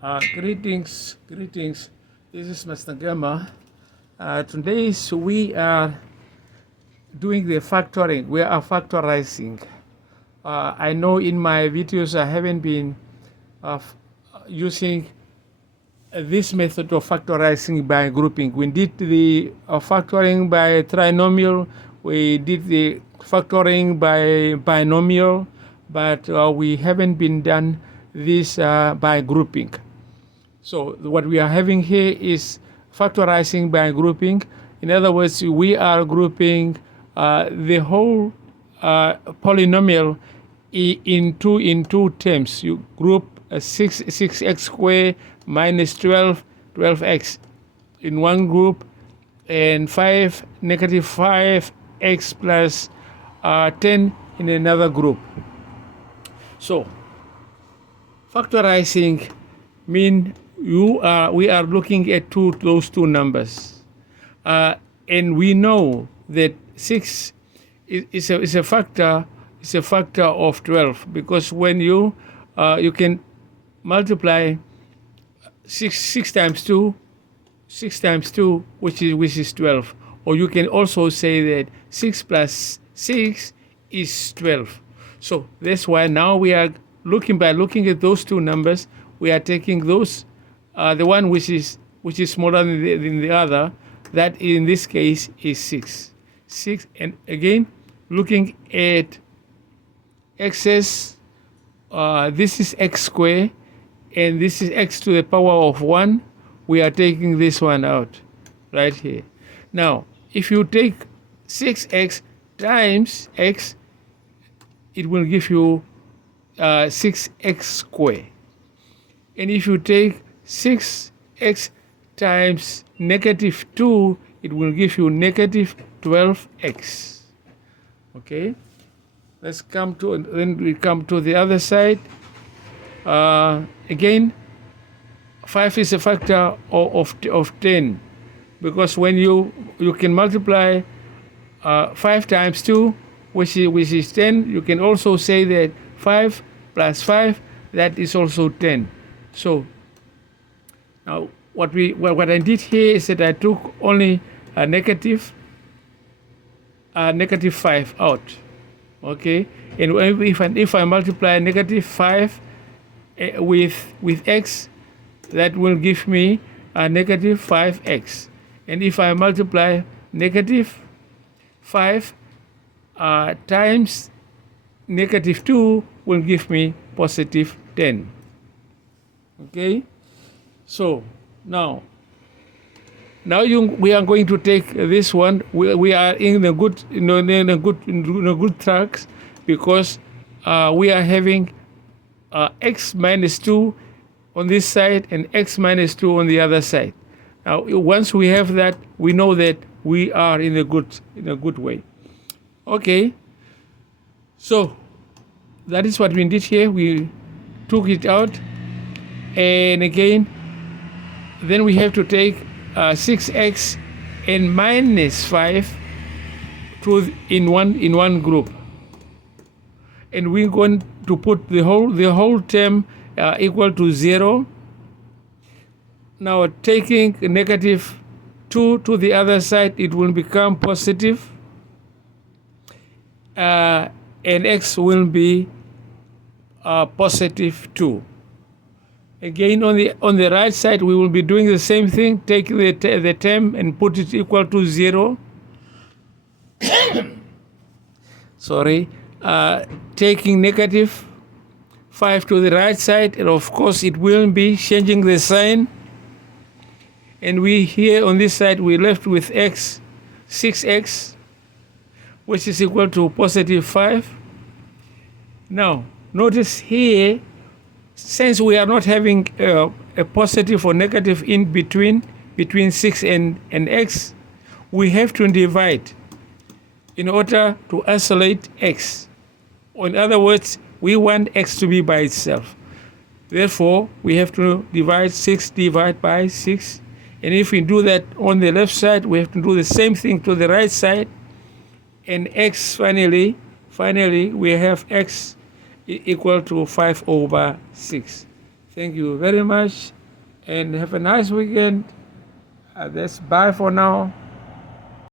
Greetings. This is Mr. Gema. Today we are doing the factoring. We are factorizing. I know in my videos I haven't been using this method of factorizing by grouping. We did the factoring by trinomial. We did the factoring by binomial, but we haven't been done this by grouping. So what we are having here is factorizing by grouping. In other words, we are grouping the whole polynomial in two terms. You group 6x squared minus 12x in one group, and negative 5x plus 10 in another group. So factorizing mean we are looking at those two numbers, and we know that 6 is a factor of 12, because when you can multiply 6 times 2, which is 12, or you can also say that 6 plus 6 is 12. So that's why now we are looking at those two numbers. We are taking those, the one which is smaller than the other, that in this case is 6. And again, looking at x's, this is x squared, and this is x to the power of 1. We are taking this one out right here. Now, if you take 6x times x, it will give you 6x squared. And if you take 6x times negative 2, it will give you negative 12x. Okay? Then we come to the other side. Again, 5 is a factor of 10, because when you can multiply 5 times 2, which is 10, you can also say that 5 plus 5, that is also 10. So now what I did here is that I took only a negative 5 out. Okay, and if I multiply negative 5 with x, that will give me a negative 5x. And if I multiply negative 5 times negative 2, will give me positive 10. Okay, so now we are going to take this one. We are in a good tracks, because we are having x minus 2 on this side and x minus 2 on the other side. Now, once we have that, we know that we are in a good way. Okay, so that is what we did here. We took it out, and again, then we have to take 6x and minus 5 in one group, and we're going to put the whole term equal to 0. Now, taking negative 2 to the other side, it will become positive, and x will be positive 2. Again, on the right side, we will be doing the same thing. Take the term and put it equal to 0. Sorry. Taking negative 5 to the right side, and of course it will be changing the sign. And we here on this side, we left with x, 6x, which is equal to positive 5. Now, notice here, since we are not having a positive or negative in between 6 and x, we have to divide in order to isolate x. Or in other words, we want x to be by itself. Therefore, we have to divide 6 divided by 6. And if we do that on the left side, we have to do the same thing to the right side. And x, finally, we have x equal to 5/6. Thank you very much and have a nice weekend. That's bye for now.